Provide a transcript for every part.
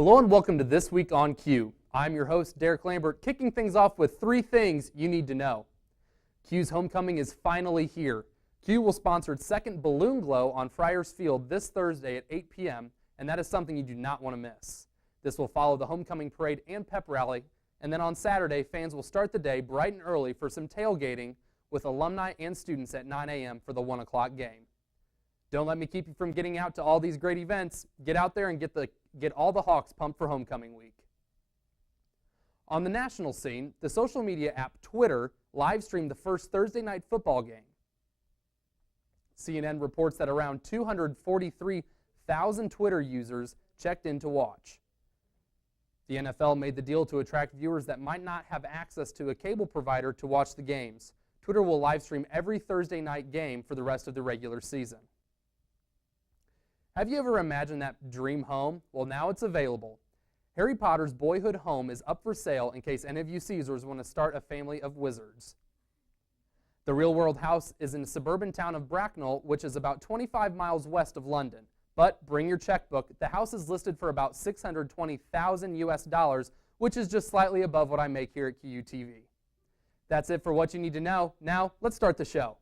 Hello and welcome to This Week on Q. I'm your host, Derek Lambert, kicking things off with 3 things you need to know. Q's homecoming is finally here. Q will sponsor its second Balloon Glow on Friars Field this Thursday at 8 p.m., and that is something you do not want to miss. This will follow the homecoming parade and pep rally, and then on Saturday, fans will start the day bright and early for some tailgating with alumni and students at 9 a.m. for the 1 o'clock game. Don't let me keep you from getting out to all these great events. Get out there and get all the Hawks pumped for homecoming week. On the national scene, the social media app Twitter live streamed the first Thursday night football game. CNN reports that around 243,000 Twitter users checked in to watch. The NFL made the deal to attract viewers that might not have access to a cable provider to watch the games. Twitter will live stream every Thursday night game for the rest of the regular season. Have you ever imagined that dream home? Well, now it's available. Harry Potter's boyhood home is up for sale in case any of you Caesars want to start a family of wizards. The real-world house is in the suburban town of Bracknell, which is about 25 miles west of London. But bring your checkbook. The house is listed for about $620,000 US, which is just slightly above what I make here at QUTV. That's it for what you need to know. Now, let's start the show.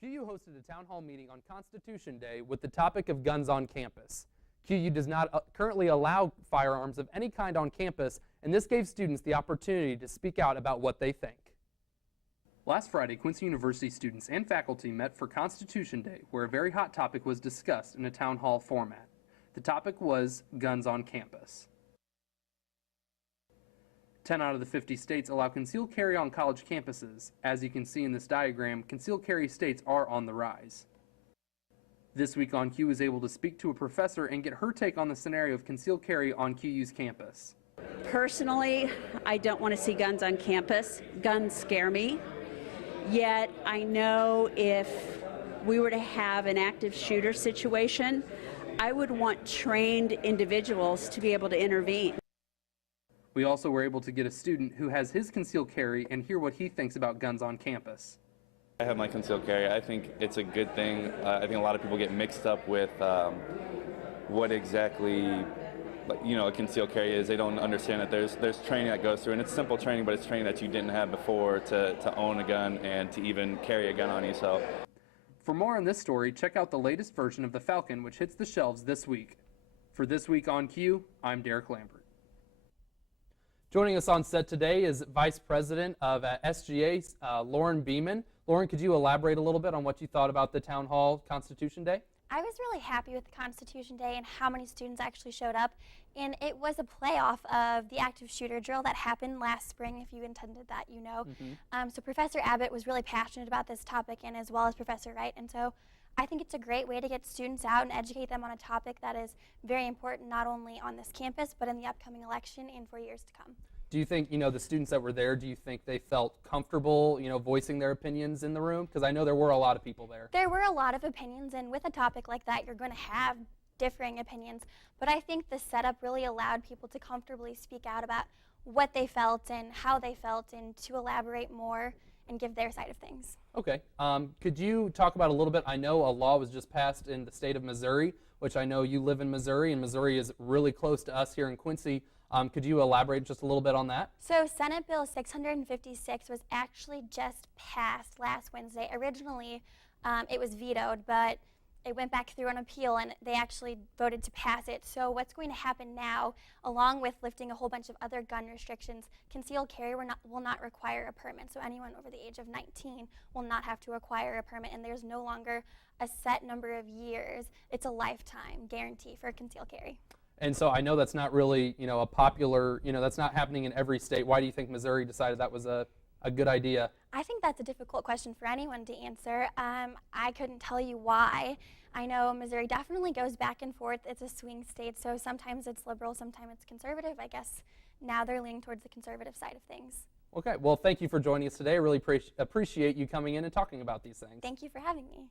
QU hosted a town hall meeting on Constitution Day with the topic of guns on campus. QU does not currently allow firearms of any kind on campus, and this gave students the opportunity to speak out about what they think. Last Friday, Quincy University students and faculty met for Constitution Day, where a very hot topic was discussed in a town hall format. The topic was guns on campus. 10 out of the 50 states allow concealed carry on college campuses. As you can see in this diagram, concealed carry states are on the rise. This Week on Q is able to speak to a professor and get her take on the scenario of concealed carry on QU's campus. Personally, I don't want to see guns on campus. Guns scare me. Yet I know if we were to have an active shooter situation, I would want trained individuals to be able to intervene. We also were able to get a student who has his concealed carry and hear what he thinks about guns on campus. I have my concealed carry. I think it's a good thing. I think a lot of people get mixed up with what exactly a concealed carry is. They don't understand that there's training that goes through, and it's simple training, but it's training that you didn't have before to own a gun and to even carry a gun on you. So, for more on this story, check out the latest version of the Falcon, which hits the shelves this week. For This Week on Q, I'm Derek Lambert. Joining us on set today is Vice President of SGA, Lauren Beeman. Lauren, could you elaborate a little bit on what you thought about the Town Hall Constitution Day? I was really happy with the Constitution Day and how many students actually showed up. And it was a playoff of the active shooter drill that happened last spring, if you attended that, you know. So Professor Abbott was really passionate about this topic, and as well as Professor Wright. And so I think it's a great way to get students out and educate them on a topic that is very important not only on this campus, but in the upcoming election and for years to come. Do you think, the students that were there, do you think they felt comfortable, voicing their opinions in the room? Because I know there were a lot of people there. There were a lot of opinions, and with a topic like that, you're going to have differing opinions. But I think the setup really allowed people to comfortably speak out about what they felt and how they felt, and to elaborate more and give their side of things. Okay. Could you talk about a little bit? I know a law was just passed in the state of Missouri, which I know you live in Missouri, and Missouri is really close to us here in Quincy. Could you elaborate just a little bit on that? So Senate Bill 656 was actually just passed last Wednesday. Originally, it was vetoed, but it went back through an appeal, and they actually voted to pass it. So what's going to happen now, along with lifting a whole bunch of other gun restrictions, concealed carry will not require a permit. So anyone over the age of 19 will not have to acquire a permit, and there's no longer a set number of years. It's a lifetime guarantee for concealed carry. And so I know that's not really, a popular, that's not happening in every state. Why do you think Missouri decided that was a a good idea? I think that's a difficult question for anyone to answer. I couldn't tell you why. I know Missouri definitely goes back and forth. It's a swing state, so sometimes it's liberal, sometimes it's conservative. I guess now they're leaning towards the conservative side of things. Okay, well, thank you for joining us today. I really appreciate you coming in and talking about these things. Thank you for having me.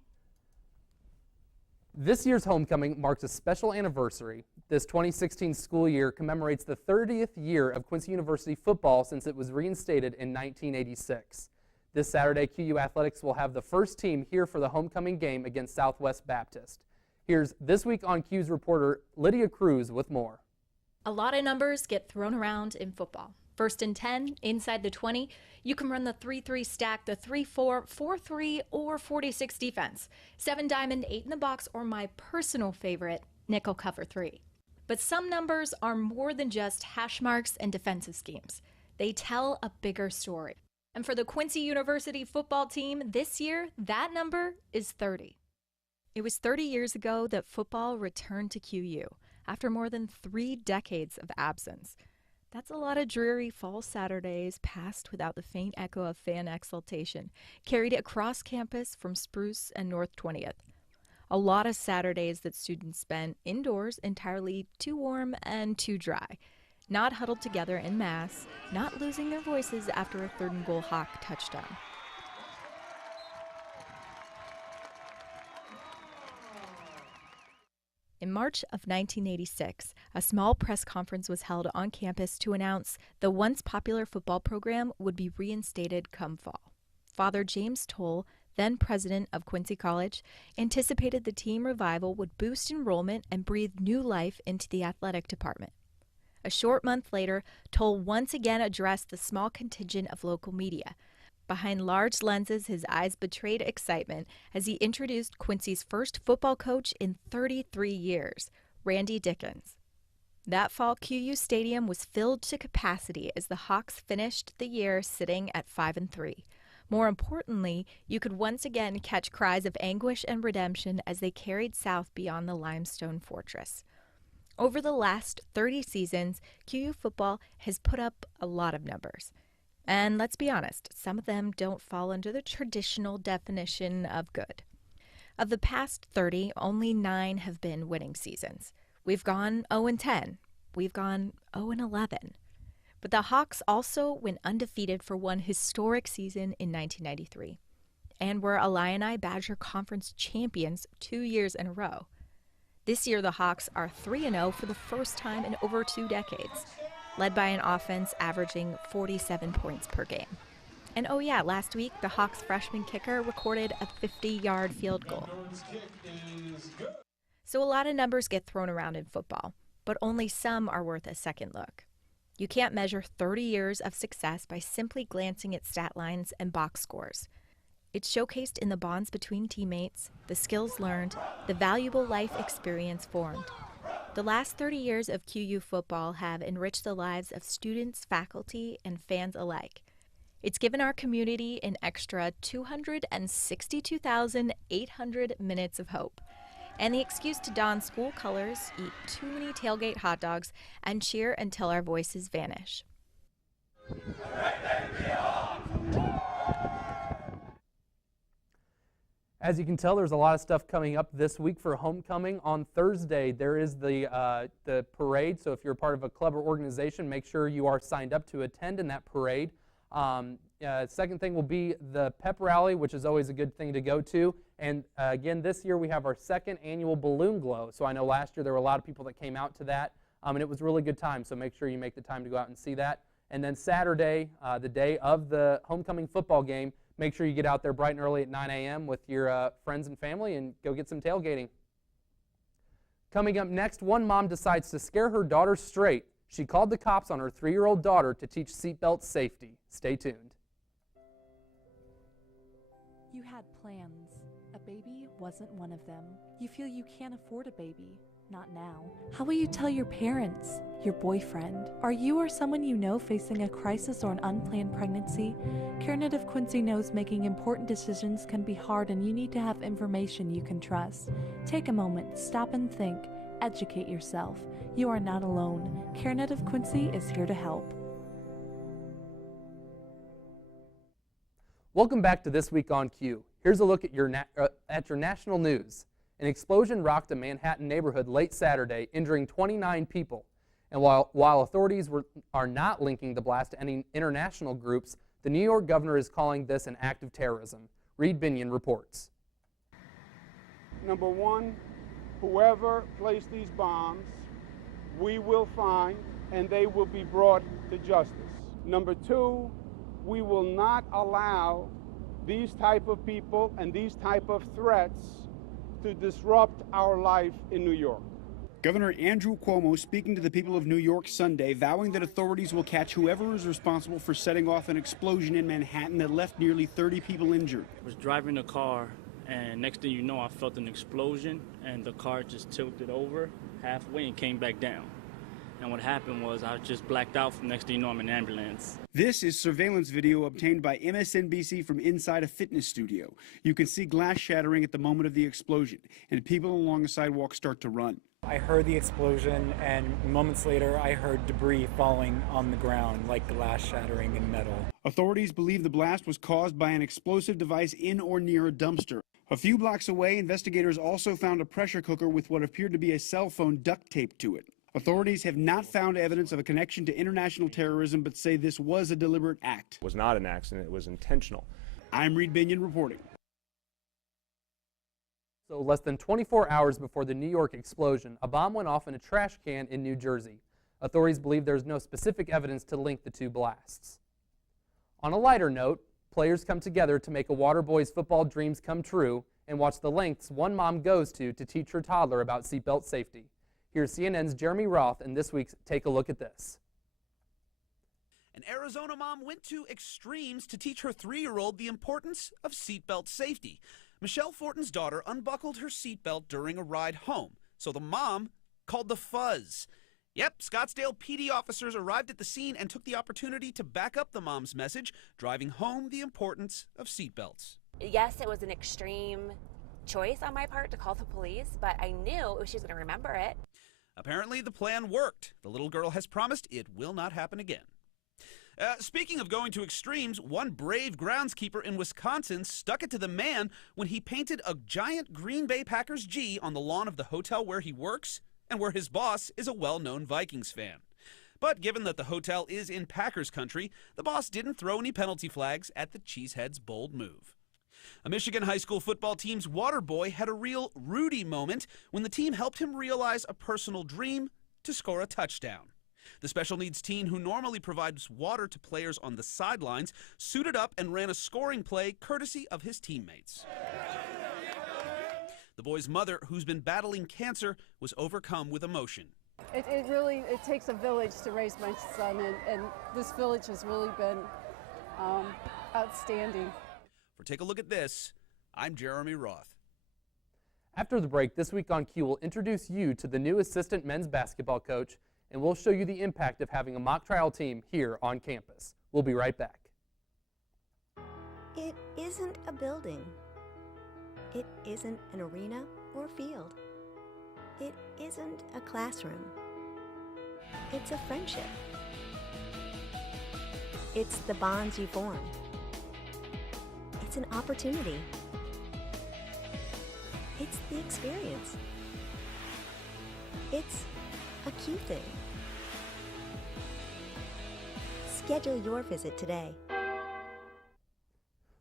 This year's homecoming marks a special anniversary. This 2016 school year commemorates the 30th year of Quincy University football since it was reinstated in 1986. This Saturday, QU Athletics will have the first team here for the homecoming game against Southwest Baptist. Here's This Week on Q's reporter Lydia Cruz with more. A lot of numbers get thrown around in football. First and 10, inside the 20, you can run the 3-3 stack, the 3-4, 4-3, or 46 defense. 7 diamond, 8 in the box, or my personal favorite, nickel cover 3. But some numbers are more than just hash marks and defensive schemes. They tell a bigger story. And for the Quincy University football team this year, that number is 30. It was 30 years ago that football returned to QU after more than 3 decades of absence. That's a lot of dreary fall Saturdays passed without the faint echo of fan exultation, carried across campus from Spruce and North 20th. A lot of Saturdays that students spent indoors entirely too warm and too dry, not huddled together en masse, not losing their voices after a 3rd and goal Hawk touchdown. In March of 1986, a small press conference was held on campus to announce the once popular football program would be reinstated come fall. Father James Toll, then president of Quincy College, anticipated the team revival would boost enrollment and breathe new life into the athletic department. A short month later, Toll once again addressed the small contingent of local media. Behind large lenses, his eyes betrayed excitement as he introduced Quincy's first football coach in 33 years, Randy Dickens. That fall, QU Stadium was filled to capacity as the Hawks finished the year sitting at 5-3. More importantly, you could once again catch cries of anguish and redemption as they carried south beyond the limestone fortress. Over the last 30 seasons, QU football has put up a lot of numbers. And let's be honest, some of them don't fall under the traditional definition of good. Of the past 30, only 9 have been winning seasons. We've gone 0-10. We've gone 0-11. But the Hawks also went undefeated for one historic season in 1993 and were Illini Badger Conference champions 2 years in a row. This year, the Hawks are 3-0 for the first time in over 2 decades, led by an offense averaging 47 points per game. And oh yeah, last week, the Hawks freshman kicker recorded a 50-yard field goal. So a lot of numbers get thrown around in football, but only some are worth a second look. You can't measure 30 years of success by simply glancing at stat lines and box scores. It's showcased in the bonds between teammates, the skills learned, the valuable life experience formed. The last 30 years of QU football have enriched the lives of students, faculty, and fans alike. It's given our community an extra 262,800 minutes of hope, and the excuse to don school colors, eat too many tailgate hot dogs, and cheer until our voices vanish. As you can tell, there's a lot of stuff coming up this week for homecoming. On Thursday, there is the parade, so if you're a part of a club or organization, make sure you are signed up to attend in that parade. Second thing will be the pep rally, which is always a good thing to go to. And again, this year we have our 2nd annual Balloon Glow. So I know last year there were a lot of people that came out to that, and it was a really good time, so make sure you make the time to go out and see that. And then Saturday, the day of the homecoming football game, make sure you get out there bright and early at 9 a.m. with your friends and family and go get some tailgating. Coming up next, one mom decides to scare her daughter straight. She called the cops on her 3-year-old daughter to teach seatbelt safety. Stay tuned. You had plans. A baby wasn't one of them. You feel you can't afford a baby. Not now. How will you tell your parents? Your boyfriend? Are you or someone you know facing a crisis or an unplanned pregnancy? CareNet of Quincy knows making important decisions can be hard, and you need to have information you can trust. Take a moment, stop and think. Educate yourself. You are not alone. CareNet of Quincy is here to help. Welcome back to This Week on Q. Here's a look at your national news. An explosion rocked a Manhattan neighborhood late Saturday, injuring 29 people. And while authorities are not linking the blast to any international groups, the New York governor is calling this an act of terrorism. Reed Binion reports. Number one, whoever placed these bombs, we will find and they will be brought to justice. Number two, we will not allow these type of people and these type of threats to disrupt our life in New York. Governor Andrew Cuomo speaking to the people of New York Sunday, vowing that authorities will catch whoever is responsible for setting off an explosion in Manhattan that left nearly 30 people injured. I was driving a car, and next thing you know, I felt an explosion, and the car just tilted over halfway and came back down. And what happened was I just blacked out. From next thing you know, I'm in an ambulance. This is surveillance video obtained by MSNBC from inside a fitness studio. You can see glass shattering at the moment of the explosion, and people along the sidewalk start to run. I heard the explosion, and moments later I heard debris falling on the ground like glass shattering and metal. Authorities believe the blast was caused by an explosive device in or near a dumpster. A few blocks away, investigators also found a pressure cooker with what appeared to be a cell phone duct taped to it. Authorities have not found evidence of a connection to international terrorism, but say this was a deliberate act. It was not an accident, it was intentional. I'm Reed Binion reporting. So less than 24 hours before the New York explosion, a bomb went off in a trash can in New Jersey. Authorities believe there is no specific evidence to link the two blasts. On a lighter note, players come together to make a Waterboys football dreams come true and watch the lengths one mom goes to teach her toddler about seatbelt safety. Here's CNN's Jeremy Roth, and this week's Take a Look at This. An Arizona mom went to extremes to teach her 3-year-old the importance of seatbelt safety. Michelle Fortin's daughter unbuckled her seatbelt during a ride home, so the mom called the fuzz. Yep, Scottsdale PD officers arrived at the scene and took the opportunity to back up the mom's message, driving home the importance of seatbelts. Yes, it was an extreme choice on my part to call the police, but I knew she was going to remember it. Apparently, the plan worked. The little girl has promised it will not happen again. Speaking of going to extremes, one brave groundskeeper in Wisconsin stuck it to the man when he painted a giant Green Bay Packers G on the lawn of the hotel where he works and where his boss is a well-known Vikings fan. But given that the hotel is in Packers country, the boss didn't throw any penalty flags at the Cheesehead's bold move. A Michigan high school football team's water boy had a real Rudy moment when the team helped him realize a personal dream to score a touchdown. The special needs teen, who normally provides water to players on the sidelines, suited up and ran a scoring play courtesy of his teammates. The boy's mother, who's been battling cancer, was overcome with emotion. It really takes a village to raise my son, and this village has really been outstanding. For Take a Look at This, I'm Jeremy Roth. After the break, This Week on Q will introduce you to the new assistant men's basketball coach, and we'll show you the impact of having a mock trial team here on campus. We'll be right back. It isn't a building. It isn't an arena or field. It isn't a classroom. It's a friendship. It's the bonds you form. It's an opportunity. It's the experience. It's a cute thing. Schedule your visit today.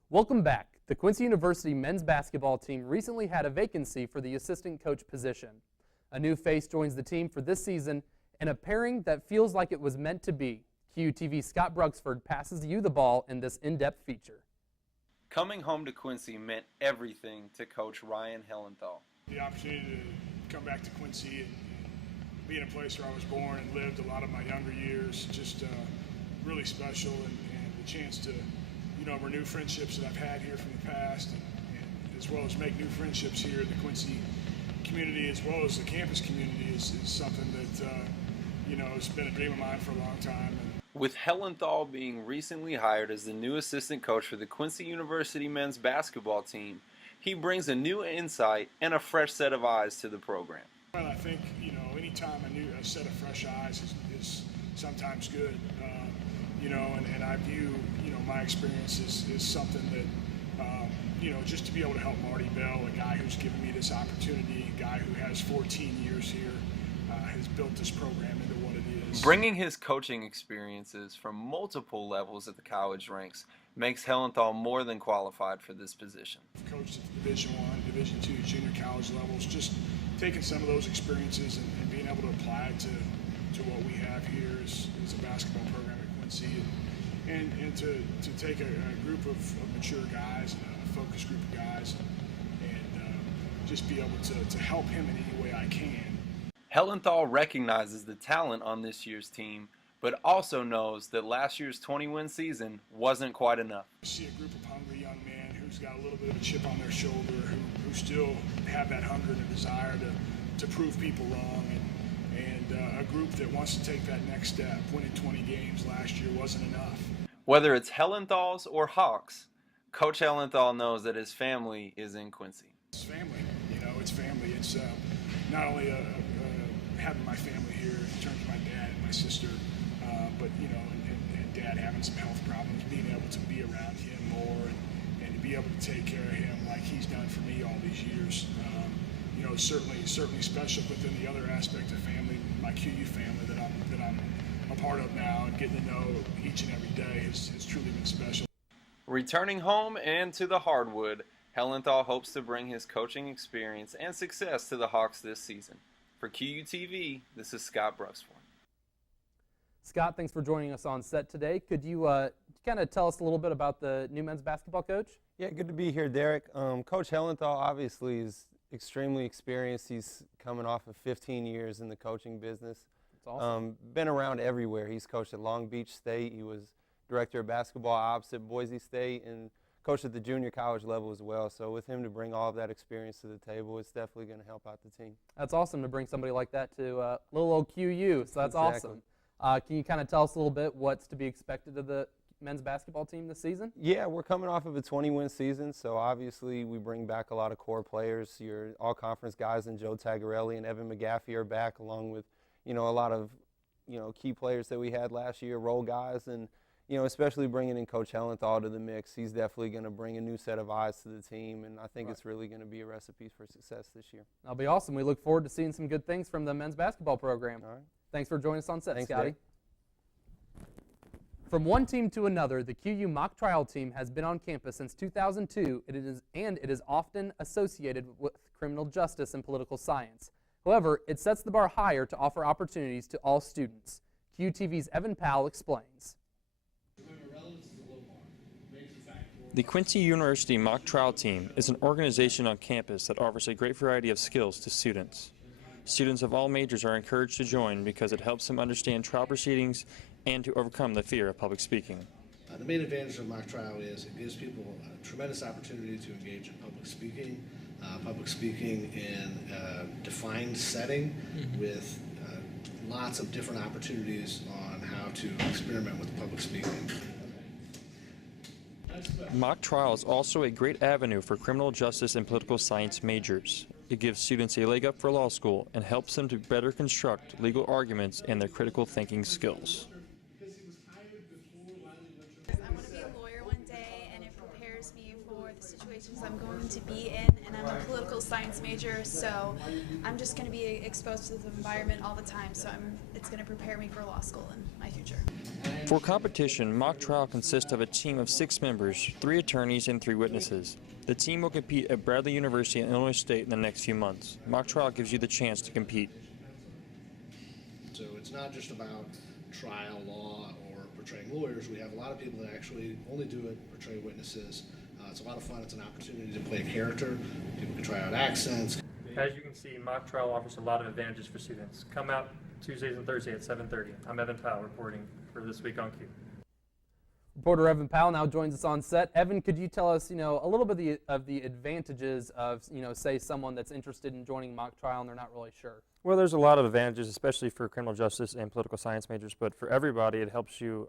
Welcome back. The Quincy University men's basketball team recently had a vacancy for the assistant coach position. A new face joins the team for this season, and a pairing that feels like it was meant to be. QTV's Scott Bruxford passes you the ball in this in-depth feature. Coming home to Quincy meant everything to Coach Ryan Hellenthal. The opportunity to come back to Quincy and be in a place where I was born and lived a lot of my younger years, just really special, and the chance to, renew friendships that I've had here from the past, and as well as make new friendships here in the Quincy community, as well as the campus community, is something that, has been a dream of mine for a long time. With Hellenthal being recently hired as the new assistant coach for the Quincy University men's basketball team, he brings a new insight and a fresh set of eyes to the program. Well, I think, anytime a set of fresh eyes is sometimes good, and I view, my experience is something that, just to be able to help Marty Bell, a guy who's given me this opportunity, a guy who has 14 years here, has built this program into what it is. Bringing his coaching experiences from multiple levels at the college ranks makes Hellenthal more than qualified for this position. I've coached at the Division I, Division II, junior college levels, just taking some of those experiences and being able to apply it to what we have here is a basketball program at Quincy, and to take a group of mature guys and a focused group of guys and just be able to help him in any way I can. Hellenthal recognizes the talent on this year's team, but also knows that last year's 20-win season wasn't quite enough. I see a group of hungry young men who's got a little bit of a chip on their shoulder, who still have that hunger and a desire to prove people wrong, and a group that wants to take that next step. Winning 20 games last year wasn't enough. Whether it's Hellenthal's or Hawks, Coach Hellenthal knows that his family is in Quincy. It's family, it's family. It's not only having my family here in terms of my dad and my sister, but and Dad having some health problems, being able to be around him more and to be able to take care of him like he's done for me all these years. Certainly special. But then the other aspect of family, my QU family that I'm a part of now, and getting to know each and every day has truly been special. Returning home and to the hardwood, Hellenthal hopes to bring his coaching experience and success to the Hawks this season. For QU TV, this is Scott Bruxford. Scott, thanks for joining us on set today. Could you kind of tell us a little bit about the new men's basketball coach? Yeah, good to be here, Derek. Coach Hellenthal obviously is extremely experienced. He's coming off of 15 years in the coaching business. That's awesome. Been around everywhere. He's coached at Long Beach State. He was director of basketball ops at Boise State and coached at the junior college level as well. So with him to bring all of that experience to the table, it's definitely going to help out the team. That's awesome to bring somebody like that to little old QU. So that's Exactly. awesome. Can you kind of tell us a little bit what's to be expected of the men's basketball team this season? Yeah, we're coming off of a 20-win season, so obviously we bring back a lot of core players. Your all-conference guys and Joe Tagarelli and Evan McGaffey are back, along with a lot of key players that we had last year, role guys, and especially bringing in Coach Hellenthal to the mix. He's definitely going to bring a new set of eyes to the team, and I think it's really going to be a recipe for success this year. That'll be awesome. We look forward to seeing some good things from the men's basketball program. All right. Thanks for joining us on set, Thanks, Scotty. Dave. From one team to another, the QU mock trial team has been on campus since 2002, it is often associated with criminal justice and political science. However, it sets the bar higher to offer opportunities to all students. QTV's Evan Powell explains. The Quincy University Mock Trial Team is an organization on campus that offers a great variety of skills to students. Students of all majors are encouraged to join because it helps them understand trial proceedings and to overcome the fear of public speaking. The main advantage of mock trial is it gives people a tremendous opportunity to engage in public speaking in a defined setting with lots of different opportunities on how to experiment with public speaking. Mock trial is also a great avenue for criminal justice and political science majors. It gives students a leg up for law school and helps them to better construct legal arguments and their critical thinking skills. I want to be a lawyer one day, and it prepares me for the situations I'm going to be in, and I'm a political science major, so I'm just going to be exposed to the environment all the time, so it's going to prepare me for law school in my future. For competition, mock trial consists of a team of 6 members, 3 attorneys, and 3 witnesses. The team will compete at Bradley University and Illinois State in the next few months. Mock trial gives you the chance to compete. So it's not just about trial law or portraying lawyers. We have a lot of people that actually only do it, portray witnesses. It's a lot of fun. It's an opportunity to play a character. People can try out accents. As you can see, mock trial offers a lot of advantages for students. Come out Tuesdays and Thursdays at 7:30. I'm Evan Powell reporting for This Week on Q. Reporter Evan Powell now joins us on set. Evan, could you tell us, a little bit of the advantages of, say someone that's interested in joining mock trial and they're not really sure? Well, there's a lot of advantages, especially for criminal justice and political science majors, but for everybody it helps you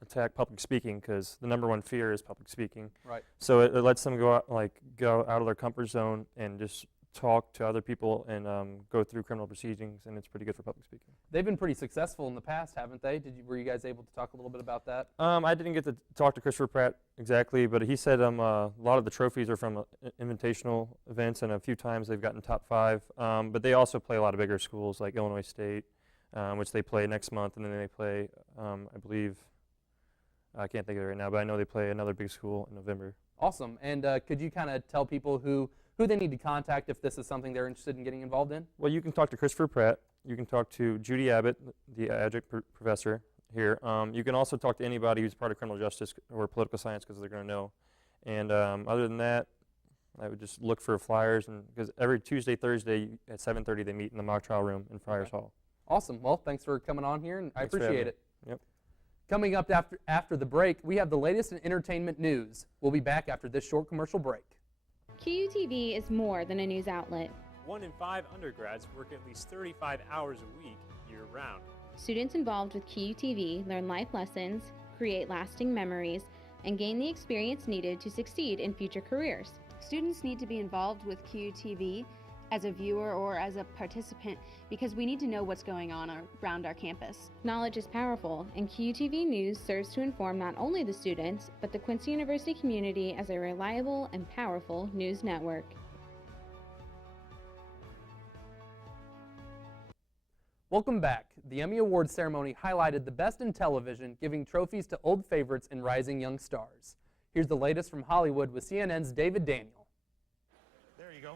attack public speaking, because the number one fear is public speaking. Right. So it lets them go out of their comfort zone and just talk to other people and go through criminal proceedings, and it's pretty good for public speaking. They've been pretty successful in the past, haven't they? Were you guys able to talk a little bit about that? I didn't get to talk to Christopher Pratt exactly, but he said a lot of the trophies are from invitational events, and a few times they've gotten top 5. But they also play a lot of bigger schools like Illinois State, which they play next month, and then they play, I believe, I can't think of it right now, but I know they play another big school in November. Awesome. And could you kind of tell people who they need to contact if this is something they're interested in getting involved in? Well, you can talk to Christopher Pratt. You can talk to Judy Abbott, the adjunct professor here. You can also talk to anybody who's part of criminal justice or political science, because they're going to know. And other than that, I would just look for flyers, and because every Tuesday, Thursday at 7:30 they meet in the mock trial room in Friars Hall. Awesome. Well, thanks for coming on here, and I appreciate it. Yep. Coming up after the break, we have the latest in entertainment news. We'll be back after this short commercial break. QUTV is more than a news outlet. 1 in 5 undergrads work at least 35 hours a week, year-round. Students involved with QUTV learn life lessons, create lasting memories, and gain the experience needed to succeed in future careers. Students need to be involved with QUTV as a viewer or as a participant because we need to know what's going on around our campus. Knowledge is powerful, and QUTV News serves to inform not only the students, but the Quincy University community as a reliable and powerful news network. Welcome back. The Emmy Awards ceremony highlighted the best in television, giving trophies to old favorites and rising young stars. Here's the latest from Hollywood with CNN's David Daniel. There you go.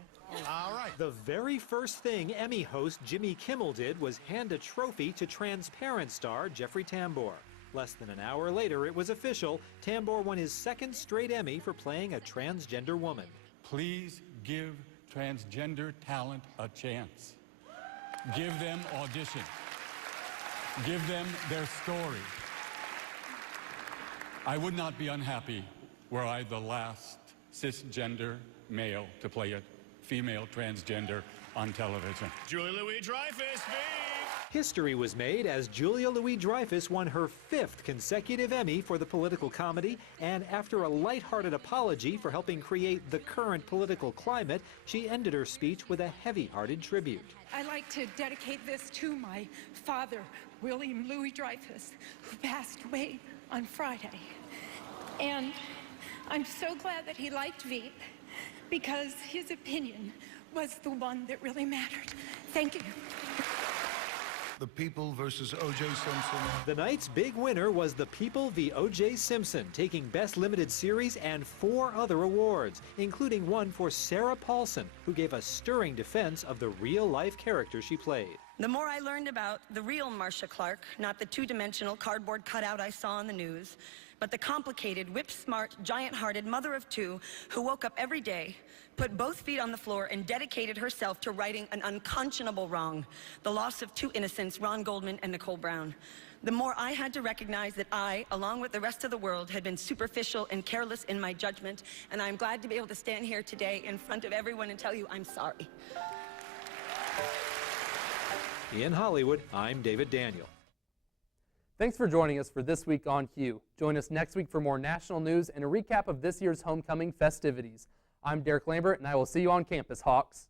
All right. The very first thing Emmy host Jimmy Kimmel did was hand a trophy to Transparent star Jeffrey Tambor. Less than an hour later, it was official. Tambor won his second straight Emmy for playing a transgender woman. Please give transgender talent a chance. Give them auditions. Give them their story. I would not be unhappy were I the last cisgender male to play a female transgender on television. Julia Louis-Dreyfus, History was made as Julia Louis-Dreyfus won her 5th consecutive Emmy for the political comedy, and after a lighthearted apology for helping create the current political climate, she ended her speech with a heavy-hearted tribute. I'd like to dedicate this to my father, William Louis-Dreyfus, who passed away on Friday. And I'm so glad that he liked Veep, because his opinion was the one that really mattered. Thank you. The People versus O.J. Simpson. The night's big winner was The People v. O.J. Simpson, taking Best Limited Series and 4 other awards, including one for Sarah Paulson, who gave a stirring defense of the real-life character she played. The more I learned about the real Marcia Clark, not the two-dimensional cardboard cutout I saw on the news, but the complicated, whip-smart, giant-hearted mother of 2 who woke up every day, put both feet on the floor, and dedicated herself to righting an unconscionable wrong, the loss of 2 innocents, Ron Goldman and Nicole Brown. The more I had to recognize that I, along with the rest of the world, had been superficial and careless in my judgment, and I'm glad to be able to stand here today in front of everyone and tell you I'm sorry. In Hollywood, I'm David Daniel. Thanks for joining us for This Week on Q. Join us next week for more national news and a recap of this year's homecoming festivities. I'm Derek Lambert, and I will see you on campus, Hawks.